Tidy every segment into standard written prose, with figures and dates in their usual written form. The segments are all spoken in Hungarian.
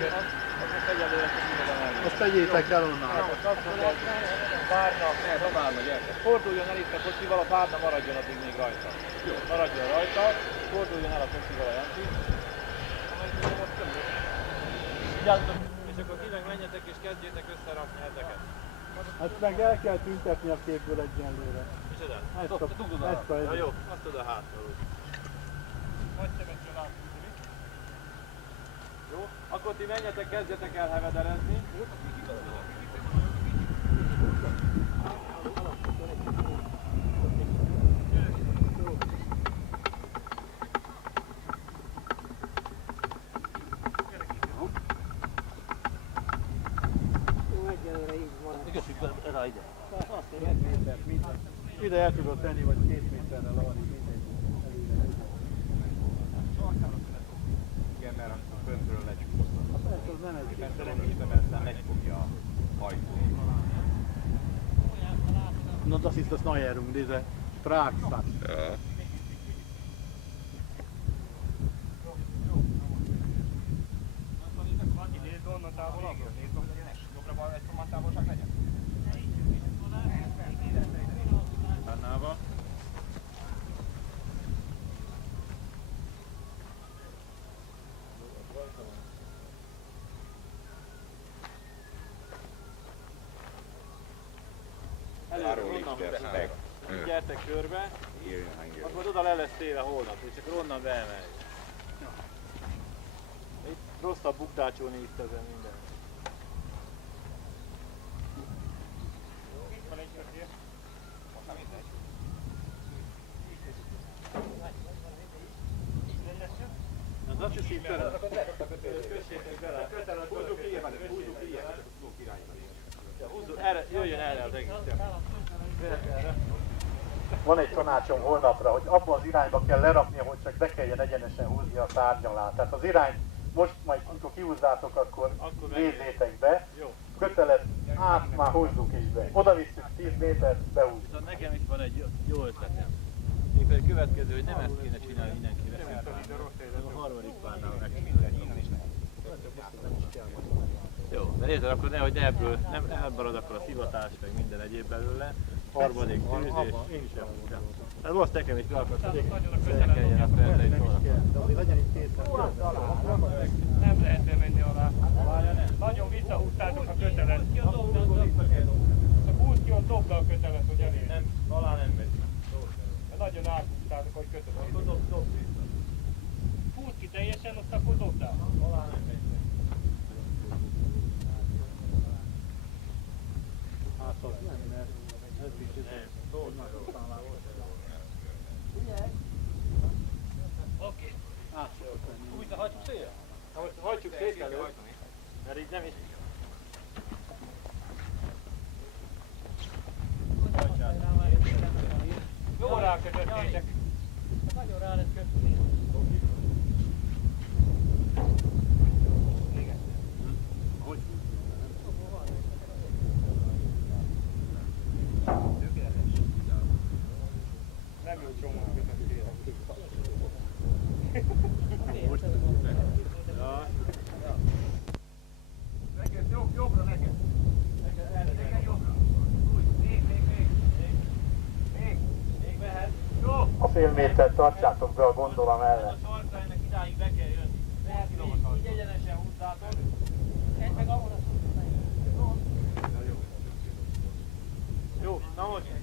következő, az most egyelőre tudod elég. Azt tegyétek el onnan. Most azt mondja, hogy várna, gyertek. Forduljon el itt a kocsival, a párna maradjon addig még rajta. Jó. Maradjon rajta, forduljon el a kocsival a Janci. Vigyázzatok, és akkor ti meg menjetek és kezdjétek összerakni ezeket. Ezt meg el kell tüntetni a képből egyenlőre. Micsoda? Dugod a Ja, jó, azt oda hátra úgy. Majd szemetjön átfűzni. Jó, akkor ti menjetek, kezdjetek el hevederezni. Ide el tudod tenni, vagy 2 méterrel alani mindegy. Igen, mert akkor föntről lecsúsztat. Persze, az nem ez. Persze nem hiszem, mert aztán megfogja a hajtó. Na, das ist das Neuerung, diese Tragsack. Ja. Nézd onnan távolabbra, nézd onnan, jobbra van egy szomán távolság legyen. Bennával. Gyertek körbe, akkor oda le lesz téve holnap, és akkor onnan beemelj. Itt rosszabb buktácsolni itt ezen minden. Na, dat is így bele. Kössétek bele. Húzzuk ki erre, jöjjön erre az egész. Van egy tanácsom holnapra, hogy abba az irányba kell lerakni, hogy csak be kelljen egyenesen húzni a tárgyalát. Tehát az irány, most majd amikor kihúzzátok, akkor nézzétek be. Kötelet át már húzzuk is be. Oda visszük 10 métert, behúzzuk. Viszont nekem is van egy jó ötletem. Épp egy következő, hogy nem ezt kéne csinálni mindenki veszünk. A harmadik párnál megcsinálni. Jó, de nézd, akkor nehogy ebből nem elmarad akkor a szivatás, meg minden egyéb belőle. Harmadik tűzés, én sem mondom. Hát most nekem is be akartam, hogy ne kelljen a felzeit volna. Nem lehet bemenni alá. Nagyon visszahúztátok a kötelet. A húz ki, ott dobd a kötelet, hogy elég. Nem, alá nem megy. Nagyon áthúztátok, hogy kötelet. Akkor dobd vissza. Húz ki teljesen, azt akkor dobd át. Alá nem megy. Hát az nem, mert ez is Oké. Úgy, de hagyjuk széjjel? Hagyjuk szét előtt, mert így nem is. Jó rákötöttétek. Nagyon rá lesz kötni. Nem jó csomó kötöttétek. Neked jobbra neked. Neked jobbra. Még mehet. Jó. A fél métert tartsátok be a gondola mellett. A sarkánynak idáig be kell jönni. Így egyenesen húzzátok. Ez meg ahol az jó, na most.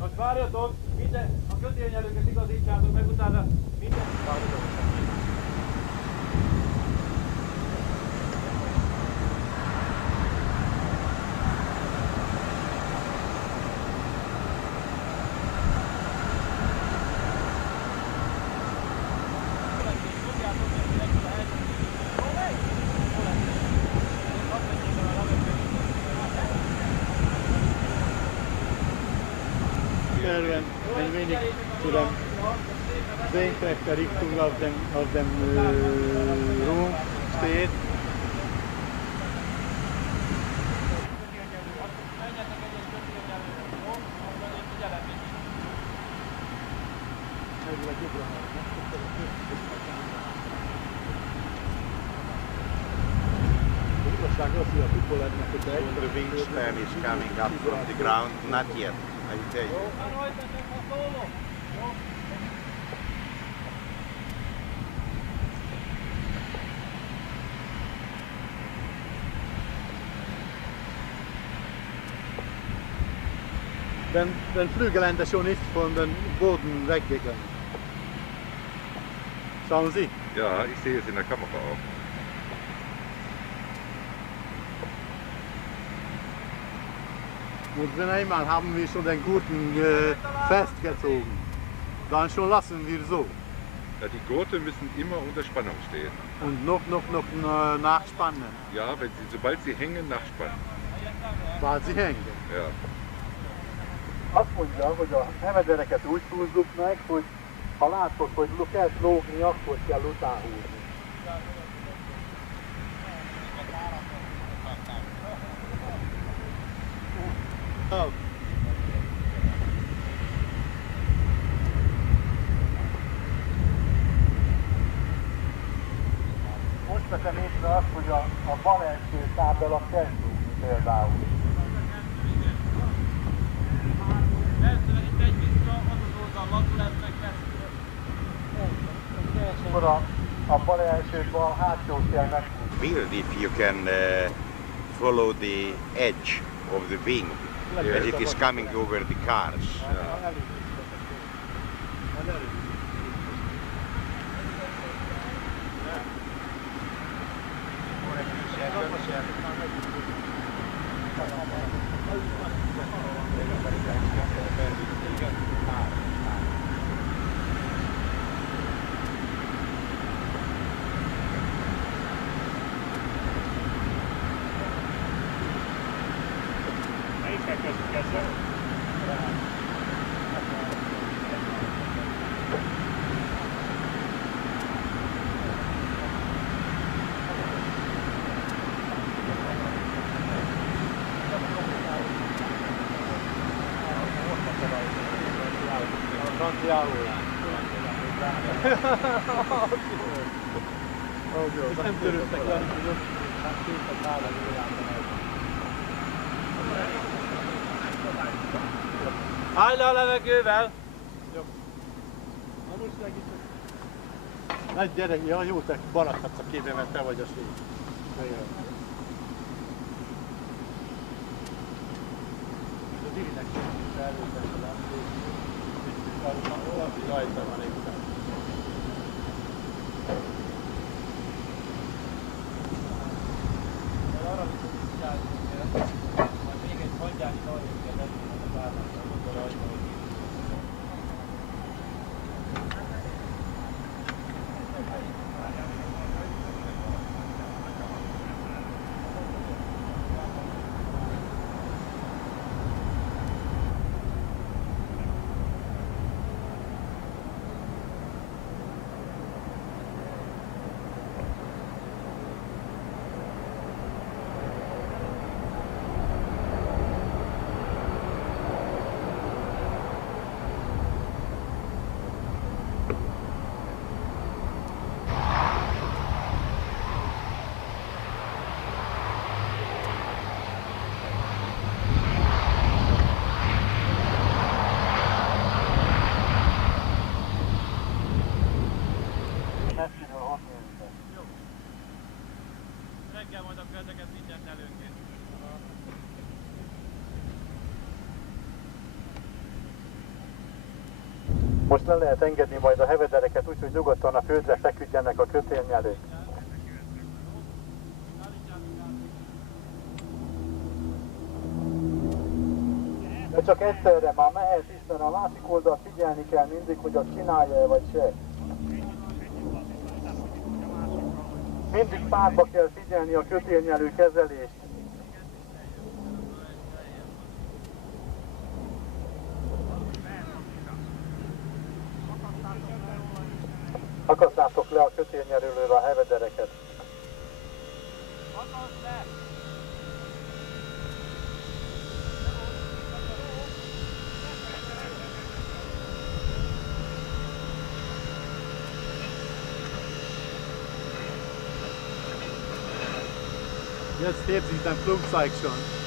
Most várjatok, minden, a kötélnyelőket igazítsátok meg, utána minden várjatok. Ein wenig zu dem senkrechte Richtung auf dem Rumpf steht. The wingspan is coming up from the ground. Not yet, I tell you. Den Flügelende schon nicht von den Boden weggegangen. Schauen Sie. Ja, ich sehe es in der Kamera auch. Und wenn einmal haben wir schon den Gurten festgezogen, dann schon lassen wir so. Ja, die Gurte müssen immer unter Spannung stehen. Und noch nachspannen, Ja, sobald sie hängen, nachspannen. weil sie hängen. Ja. Azt mondja, hogy a hevedereket úgy húzzuk meg, hogy ha látod, hogy kezd lógni, akkor kell utánhúzni. Most veszem észre azt, hogy a bal első tábla kezd dugni például. Akkor a bal elsőben a hátsót kell meghúzni. Weird if you can follow the edge of the wing as it is coming over the cars. Melyikkel kezdjük ezzel? Nem törődtek le, Állj le a levegővel! Nagy gyerek, ja, jó, te maradhatsz a képben, mert te vagy a ség. A Dirinek is előzett a lámpét, rajta van éppen. Arra viszont csinálni, majd még egy hagyjányi arrébb kell elülni a bárnásra, akkor rajta, hogy reggel majd akkor ezeket mindent előkészítünk. Most le lehet engedni majd a hevedereket úgy, hogy nyugodtan a földre feküdjenek a kötélnyelők. De csak egyszerre már mehet, hiszen a másik oldalt figyelni kell mindig, hogy azt csinálja-e vagy se. Mindig párba kell figyelni a kötélnyelő kezelést. Akasszátok le a kötélnyelőről a hevedereket. Jetzt hebt sich dein Flugzeug schon.